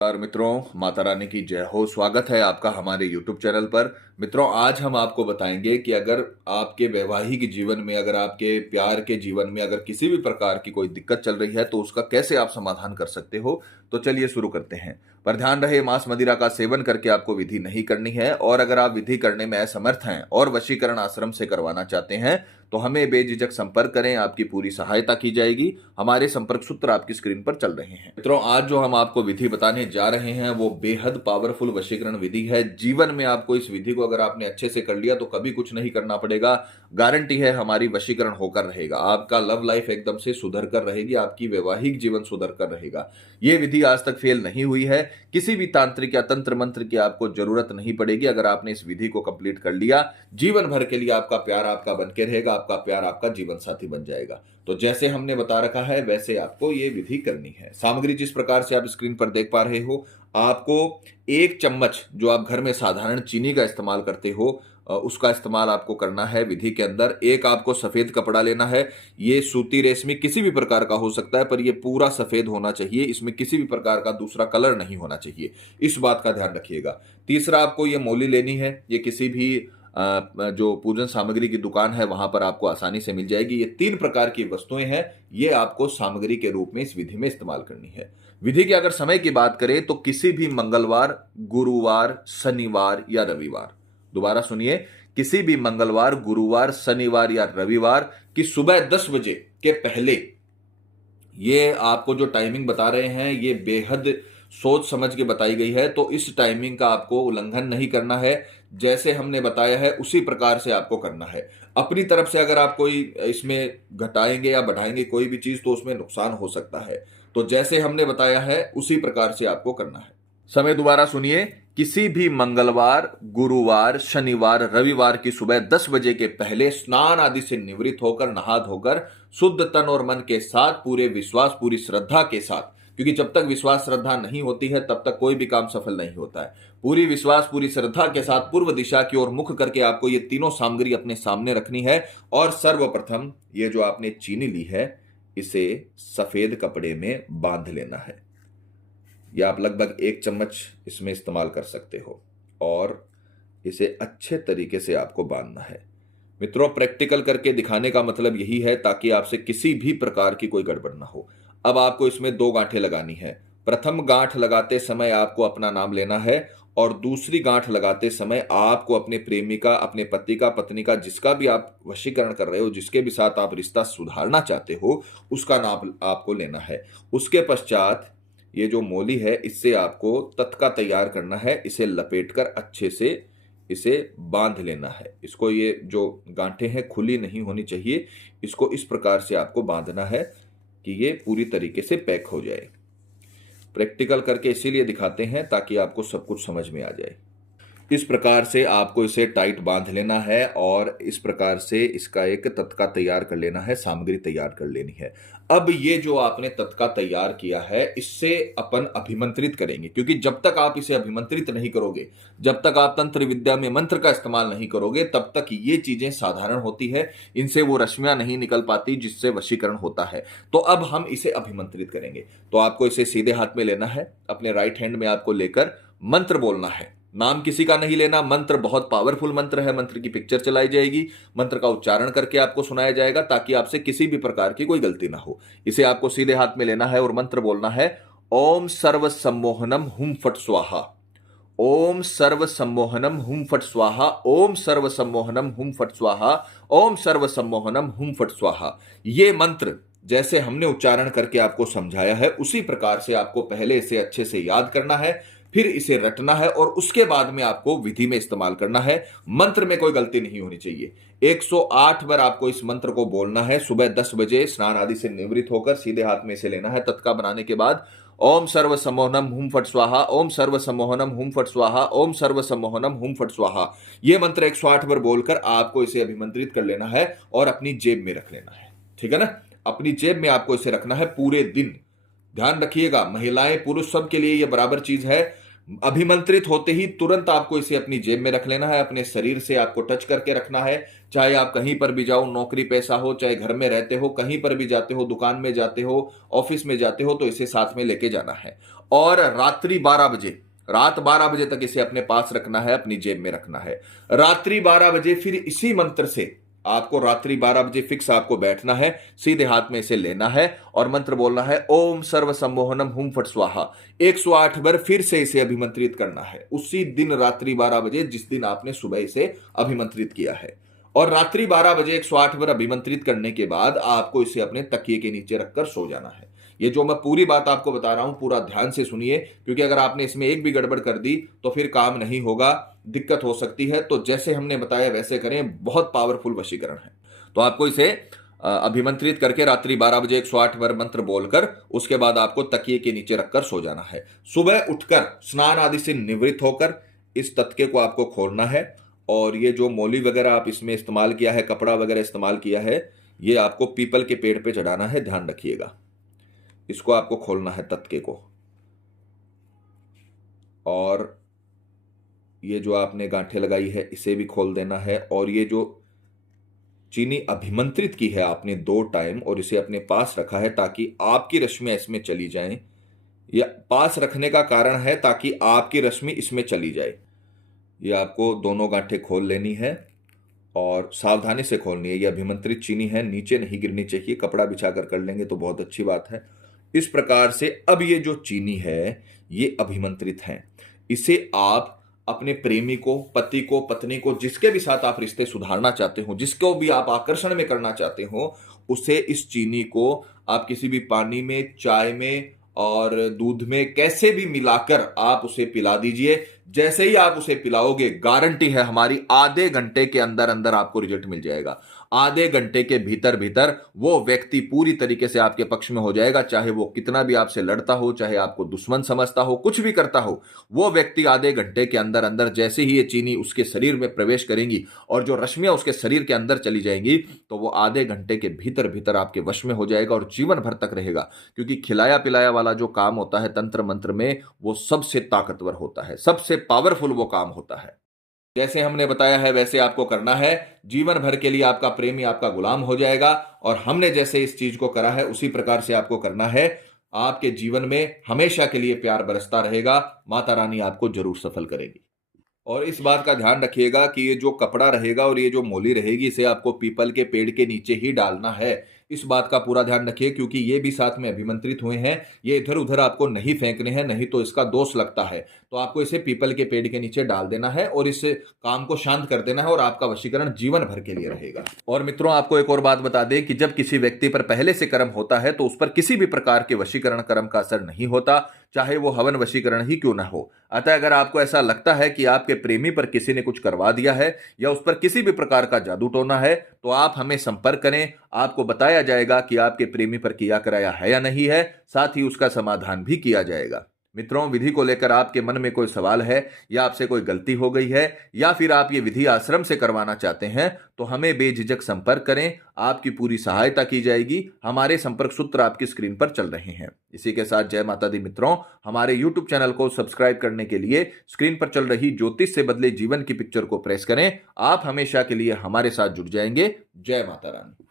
नमस्कार मित्रों, माता रानी की जय हो। स्वागत है आपका हमारे YouTube चैनल पर। मित्रों, आज हम आपको बताएंगे कि अगर आपके वैवाहिक जीवन में, अगर आपके प्यार के जीवन में अगर किसी भी प्रकार की कोई दिक्कत चल रही है तो उसका कैसे आप समाधान कर सकते हो। तो चलिए शुरू करते हैं। पर ध्यान रहे, मांस मदिरा का सेवन करके आपको विधि नहीं करनी है। और अगर आप विधि करने में असमर्थ हैं और वशीकरण आश्रम से करवाना चाहते हैं तो हमें बेझिझक संपर्क करें, आपकी पूरी सहायता की जाएगी। हमारे संपर्क सूत्र आपकी स्क्रीन पर चल रहे हैं। मित्रों, आज जो हम आपको विधि बताने जा रहे हैं वो बेहद पावरफुल वशीकरण विधि है। जीवन में आपको इस विधि को अगर आपने अच्छे से कर लिया तो कभी कुछ नहीं करना पड़ेगा। गारंटी है हमारी वशीकरण होकर रहेगा। आपका लव लाइफ एकदम से सुधर कर रहेगी, आपकी वैवाहिक जीवन सुधर कर रहेगा। ये विधि आज तक फेल नहीं हुई है। किसी भी तांत्रिक या तंत्र मंत्र की आपको जरूरत नहीं पड़ेगी। अगर आपने इस विधि को कंप्लीट कर लिया, जीवन भर के लिए आपका प्यार आपका बन के रहेगा, आपका प्यार आपका जीवन साथी बन जाएगा। तो जैसे हमने बता रखा है वैसे आपको ये विधि करनी है। सामग्री जिस प्रकार से आप स्क्रीन पर देख पा रहे हो, आपको 1 चम्मच जो आप घर में साधारण चीनी का इस्तेमाल करते हो उसका इस्तेमाल आपको करना है विधि के अंदर। एक आपको सफेद कपड़ा लेना है। ये सूती रेशमी किसी भी प्रकार का हो सकता है, पर ये पूरा सफेद होना चाहिए। इसमें किसी भी प्रकार का दूसरा कलर नहीं होना चाहिए, इस बात का ध्यान रखिएगा। तीसरा, आपको ये मौली लेनी है। ये किसी भी जो पूजन सामग्री की दुकान है वहां पर आपको आसानी से मिल जाएगी। ये 3 प्रकार की वस्तुएं हैं, ये आपको सामग्री के रूप में इस विधि में इस्तेमाल करनी है। विधि के अगर समय की बात करें तो किसी भी मंगलवार, गुरुवार, शनिवार या रविवार, दोबारा सुनिए, किसी भी मंगलवार, गुरुवार, शनिवार या रविवार की सुबह 10 बजे के पहले। ये आपको जो टाइमिंग बता रहे हैं ये बेहद सोच समझ के बताई गई है, तो इस टाइमिंग का आपको उल्लंघन नहीं करना है। जैसे हमने बताया है उसी प्रकार से आपको करना है। अपनी तरफ से अगर आप कोई इसमें घटाएंगे या बढ़ाएंगे कोई भी चीज तो उसमें नुकसान हो सकता है। तो जैसे हमने बताया है उसी प्रकार से आपको करना है। समय दोबारा सुनिए, किसी भी मंगलवार, गुरुवार, शनिवार, रविवार की सुबह 10 बजे के पहले स्नान आदि से निवृत्त होकर, नहा धोकर, शुद्ध तन और मन के साथ, पूरे विश्वास, पूरी श्रद्धा के साथ, क्योंकि जब तक विश्वास श्रद्धा नहीं होती है तब तक कोई भी काम सफल नहीं होता है। पूरी विश्वास पूरी श्रद्धा के साथ पूर्व दिशा की ओर मुख करके आपको ये तीनों सामग्री अपने सामने रखनी है। और सर्वप्रथम ये जो आपने चीनी ली है इसे सफेद कपड़े में बांध लेना है। या आप लगभग 1 चम्मच इसमें इस्तेमाल कर सकते हो और इसे अच्छे तरीके से आपको बांधना है। मित्रों, प्रैक्टिकल करके दिखाने का मतलब यही है ताकि आपसे किसी भी प्रकार की कोई गड़बड़ ना हो। अब आपको इसमें 2 गांठें लगानी है। प्रथम गांठ लगाते समय आपको अपना नाम लेना है और दूसरी गांठ लगाते समय आपको अपने प्रेमिका, अपने पति का, पत्नी का, जिसका भी आप वशीकरण कर रहे हो, जिसके भी साथ आप रिश्ता सुधारना चाहते हो, उसका नाम आपको लेना है। उसके पश्चात ये जो मोली है इससे आपको तत्का तैयार करना है। इसे लपेटकर अच्छे से इसे बांध लेना है। इसको, ये जो गांठें हैं खुली नहीं होनी चाहिए। इसको इस प्रकार से आपको बांधना है कि ये पूरी तरीके से पैक हो जाए। प्रैक्टिकल करके इसीलिए दिखाते हैं ताकि आपको सब कुछ समझ में आ जाए। इस प्रकार से आपको इसे टाइट बांध लेना है और इस प्रकार से इसका एक तत्का तैयार कर लेना है, सामग्री तैयार कर लेनी है। अब ये जो आपने तत्का तैयार किया है इससे अपन अभिमंत्रित करेंगे, क्योंकि जब तक आप इसे अभिमंत्रित नहीं करोगे, जब तक आप तंत्र विद्या में मंत्र का इस्तेमाल नहीं करोगे, तब तक ये चीजें साधारण होती है, इनसे वो रश्मियां नहीं निकल पाती जिससे वशीकरण होता है। तो अब हम इसे अभिमंत्रित करेंगे। तो आपको इसे सीधे हाथ में लेना है, अपने राइट हैंड में आपको लेकर मंत्र बोलना है। नाम किसी का नहीं लेना। मंत्र बहुत पावरफुल मंत्र है। मंत्र की पिक्चर चलाई जाएगी, मंत्र का उच्चारण करके आपको सुनाया जाएगा ताकि आपसे किसी भी प्रकार की कोई गलती ना हो। इसे आपको सीधे हाथ में लेना है और मंत्र बोलना है, ओम सर्व सम्मोहनम हुम फट स्वाहा। ओम सर्व सम्मोहनम हुम फट स्वाहा। ओम सर्व सम्मोहनम हुम फट स्वाहा। ओम सर्व सम्मोहनम हुम फट स्वाहा। ये मंत्र जैसे हमने उच्चारण करके आपको समझाया है उसी प्रकार से आपको पहले इसे अच्छे से याद करना है, फिर इसे रटना है और उसके बाद में आपको विधि में इस्तेमाल करना है। मंत्र में कोई गलती नहीं होनी चाहिए। 108 बार आपको इस मंत्र को बोलना है। सुबह 10 बजे स्नान आदि से निवृत्त होकर सीधे हाथ में इसे लेना है। तत्का बनाने के बाद ओम सर्व सम्मोहनम हुम फट स्वाहा। ओम सर्व सम्मोहनम हुम फट स्वाहा। ओम सर्व सम्मोहनम हुम फट स्वाहा। यह मंत्र 108 बार बोलकर आपको इसे अभिमंत्रित कर लेना है और अपनी जेब में रख लेना है। ठीक है ना? अपनी जेब में आपको इसे रखना है पूरे दिन। ध्यान रखिएगा, महिलाएं पुरुष सबके लिए यह बराबर चीज है। अभिमंत्रित होते ही तुरंत आपको इसे अपनी जेब में रख लेना है। अपने शरीर से आपको टच करके रखना है। चाहे आप कहीं पर भी जाओ, नौकरी पैसा हो, चाहे घर में रहते हो, कहीं पर भी जाते हो, दुकान में जाते हो, ऑफिस में जाते हो, तो इसे साथ में लेके जाना है। और रात 12 बजे तक इसे अपने पास रखना है, अपनी जेब में रखना है। रात्रि 12 बजे फिर इसी मंत्र से आपको रात्रि 12 बजे फिक्स आपको बैठना है, सीधे हाथ में इसे लेना है और मंत्र बोलना है ओम सर्व सम्मोहनम हुम फट स्वाहा। 108 बार फिर से इसे अभिमंत्रित करना है, उसी दिन रात्रि 12 बजे जिस दिन आपने सुबह इसे अभिमंत्रित किया है। और रात्रि 12 बजे 108 बार अभिमंत्रित करने के बाद आपको इसे अपने तकिए के नीचे रखकर सो जाना है। ये जो मैं पूरी बात आपको बता रहा हूं पूरा ध्यान से सुनिए, क्योंकि अगर आपने इसमें एक भी गड़बड़ कर दी तो फिर काम नहीं होगा, दिक्कत हो सकती है। तो जैसे हमने बताया वैसे करें, बहुत पावरफुल वशीकरण है। तो आपको इसे अभिमंत्रित करके रात्रि 12 बजे 108 बार मंत्र बोलकर उसके बाद आपको तकिए के नीचे रखकर सो जाना है। सुबह उठकर स्नान आदि से निवृत्त होकर इस तकिए को आपको खोलना है और ये जो मौली वगैरह आप इसमें इस्तेमाल किया है, कपड़ा वगैरह इस्तेमाल किया है, ये आपको पीपल के पेड़ पे चढ़ाना है, ध्यान रखिएगा। इसको आपको खोलना है तकिए को, और ये जो आपने गांठें लगाई है इसे भी खोल देना है। और ये जो चीनी अभिमंत्रित की है आपने 2 टाइम और इसे अपने पास रखा है ताकि आपकी रश्मियां इसमें चली जाएं। या पास रखने का कारण है ताकि आपकी रश्मि इसमें चली जाए। ये आपको दोनों गांठें खोल लेनी है और सावधानी से खोलनी है। ये अभिमंत्रित चीनी है, नीचे नहीं गिरनी चाहिए। कपड़ा बिछाकर कर लेंगे तो बहुत अच्छी बात है। इस प्रकार से अब ये जो चीनी है ये अभिमंत्रित है। इसे आप अपने प्रेमी को, पति को, पत्नी को, जिसके भी साथ आप रिश्ते सुधारना चाहते हो, जिसको भी आप आकर्षण में करना चाहते हो, उसे इस चीनी को आप किसी भी पानी में, चाय में और दूध में कैसे भी मिलाकर आप उसे पिला दीजिए। जैसे ही आप उसे पिलाओगे, गारंटी है हमारी, आधे घंटे के अंदर अंदर आपको रिजल्ट मिल जाएगा। आधे घंटे के भीतर भीतर वो व्यक्ति पूरी तरीके से आपके पक्ष में हो जाएगा। चाहे वो कितना भी आपसे लड़ता हो, चाहे आपको दुश्मन समझता हो, कुछ भी करता हो, वो व्यक्ति आधे घंटे के अंदर अंदर जैसे ही ये चीनी उसके शरीर में प्रवेश करेंगी और जो रश्मियां उसके शरीर के अंदर चली जाएंगी, तो वो आधे घंटे के भीतर भीतर आपके वश में हो जाएगा और जीवन भर तक रहेगा। क्योंकि खिलाया पिलाया वाला जो काम होता है तंत्र मंत्र में, वो सबसे ताकतवर होता है, सबसे पावरफुल वो काम होता है। जैसे हमने बताया है वैसे आपको करना है। जीवन भर के लिए आपका प्रेमी आपका गुलाम हो जाएगा। और हमने जैसे इस चीज को करा है उसी प्रकार से आपको करना है। आपके जीवन में हमेशा के लिए प्यार बरसता रहेगा। माता रानी आपको जरूर सफल करेगी। और इस बात का ध्यान रखिएगा कि ये जो कपड़ा रहेगा और ये जो मोली रहेगी, इसे आपको पीपल के पेड़ के नीचे ही डालना है। इस बात का पूरा ध्यान रखिए, क्योंकि ये भी साथ में अभिमंत्रित हुए हैं। ये इधर उधर आपको नहीं फेंकने हैं, नहीं तो इसका दोष लगता है। तो आपको इसे पीपल के पेड़ के नीचे डाल देना है और इस काम को शांत कर देना है और आपका वशीकरण जीवन भर के लिए रहेगा। और मित्रों, आपको एक और बात बता दें कि जब किसी व्यक्ति पर पहले से कर्म होता है तो उस पर किसी भी प्रकार के वशीकरण कर्म का असर नहीं होता, चाहे वो हवन वशीकरण ही क्यों ना हो। अतः अगर आपको ऐसा लगता है कि आपके प्रेमी पर किसी ने कुछ करवा दिया है या उस पर किसी भी प्रकार का जादू टोना है, तो आप हमें संपर्क करें। आपको बताया जाएगा कि आपके प्रेमी पर किया कराया है या नहीं है, साथ ही उसका समाधान भी किया जाएगा। मित्रों, विधि को लेकर आपके मन में कोई सवाल है या आपसे कोई गलती हो गई है या फिर आप ये विधि आश्रम से करवाना चाहते हैं, तो हमें बेझिझक संपर्क करें। आपकी पूरी सहायता की जाएगी। हमारे संपर्क सूत्र आपकी स्क्रीन पर चल रहे हैं। इसी के साथ जय माता दी मित्रों, हमारे YouTube चैनल को सब्सक्राइब करने के लिए स्क्रीन पर चल रही ज्योतिष से बदले जीवन की पिक्चर को प्रेस करें। आप हमेशा के लिए हमारे साथ जुड़ जाएंगे। जय माता रानी।